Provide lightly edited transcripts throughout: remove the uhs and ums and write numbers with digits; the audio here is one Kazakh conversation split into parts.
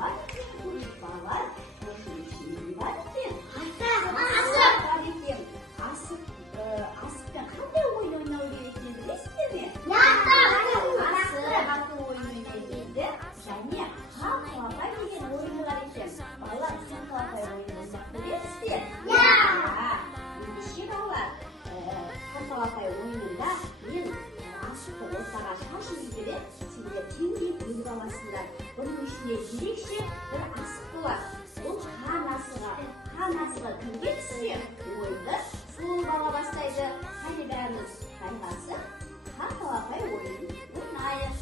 var ekan, urutma var. Qo'shni ishing var ekan. Asıqdan qanday o'yin o'ynau kerakligini bilasizmi? Asıq o'yin o'ynaydi. Және qaqoqa degan o'yin bor ekan. Bolalar sen qaqoqa o'yin o'ynashni bilasizmi? Endi shiralar qaqoqa o'yinida men asıqni o'rtaga shoshilib kelib, sizlar tenglik bilib olasizlar. Buning ishine erikcha bir asıq bor. Bu xonasiga kimga tushsa, o'yinda suv bola boshlaydi. Qani barimiz qaytasi qaqoqa o'yin o'ynaymiz.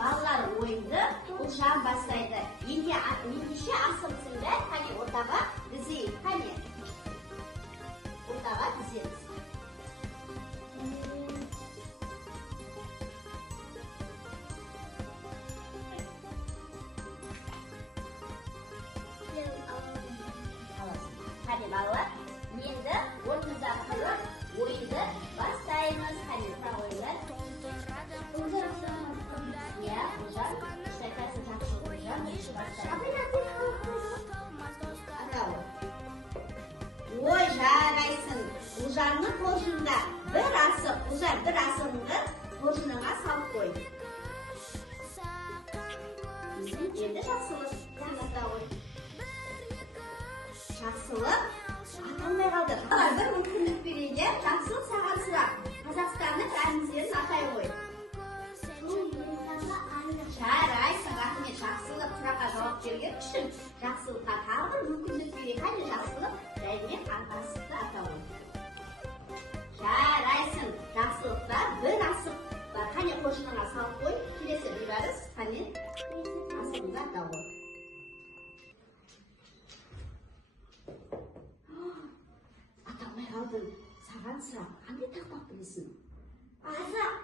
Балалар ойынды ұлжан бастайды. Ендеше асылсыңдар, қане ортаға тізейік, қане. Ортаға тіземіз. Қане балалар, енді орныңызға тұрып, ойынды бастаймыз. Қане тұра ойындар. Ой, жарайсың. Ұлжанның қоржынында бір асық, ұлжан бір асығыңды қоржыныңа салып қой. Енді жақсылық. Жақсылық. Аталмай қалды. Бір мүмкіндік берейін. Жақсылық саған сұрақ. Қазақстанның рәміздерін атай қой. Жарайсың, рахмет. Жақсылық сұраққа жауап берген үшін жақсылыққа тағы бір мүмкіндік берейін. Қане жақсылық және асықты атауы. Жарайсың, жақсылықта бір асық бар. Қане қоржыныңа салып қой. Келесі бейбарыс, қане асығыңды атауы. Аталмай қалдың. Саған сұрақ, қандай тақпақ білесің? Асық.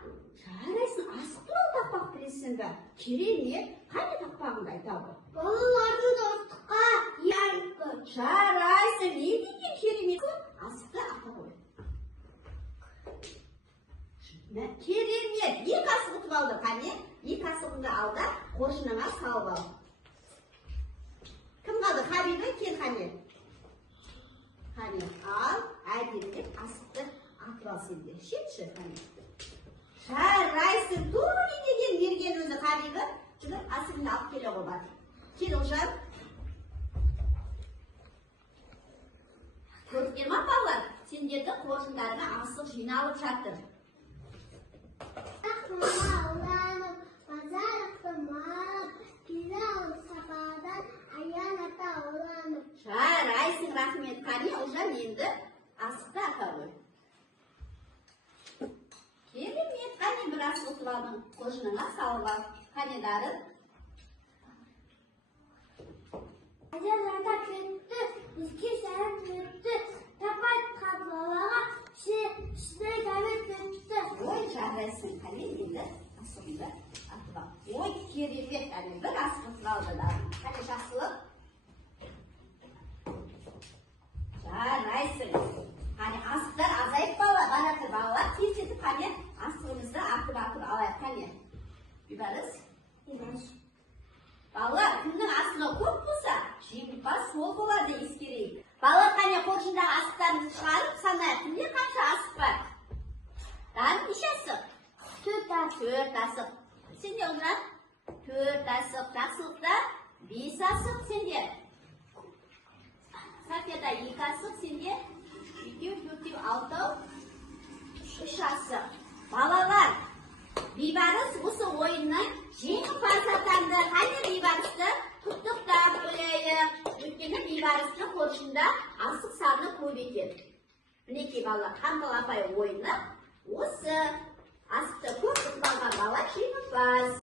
Жарайсың, асық туралы тақпақ білесің бе? Керемет, қандай тақпағыңды айтады? Балалардың достыққа ярды. Жарайсың, не деген керемет? Асықты ата қой. Керемет, екі асық ұтып алды, қане? Екі асығыңды алды, қоржыныңа салып ал. Кім қалды? Хабибі, кел қане. Қане, ал, әдемілеп асықты атып ал сенде. Шетші, қане. Жарайсың, тури деген мерген өзі Хабибі. Жүгір, асығыңды алып келе ғой бар. Кел ұлжан. Көрген ма балалар? Сендерді қоржындарына асық жиналып жатыр. Ұланып, базарықты малып, келі алып сападан, аян ата ұланып. Жарайсың, рахмет. Қане ұлжан енді асықты ата ғой. Керемет, қане бір асық ұтып алдың, қоржыныңа салып ал. Қане дарын? Аян ата кетті, бізге сәрін кетті, тапай қабылаға шынай дәмет кетті. Ой, жарайсың, қане енді асығыңды атып ал. Ой, керемет, қане бір асық ұтып алды дарын. Қане жақсылық? Жарайсың. Қане асықтар азайып баратыр балалар. Тез-тезіп қане асығымызды атып алайық. Қане бейбарыс? Балалар, кімнің асығы көп болса, жеңімпаз сол болады, ескерейік. Балалар, қане қоржындағы асықтарымызды шығарып санайық. Кімде қанша асық бар? Дарын неше асық? 4 асық. 4 асық. Сенде ұлжан? 4 асық. Жақсылықта 5 асық. Сенде? Сафияда 2 асық. Сенде? 2, 4, 6, 3 асық. Балалар, бейбарыс осы ойынның жеңімпаз атанды. Қане бейбарыс? көп екен. Мінекей балалар, Қамбал апай ойыны осы асықты көп ұсталған бала жеңімпаз.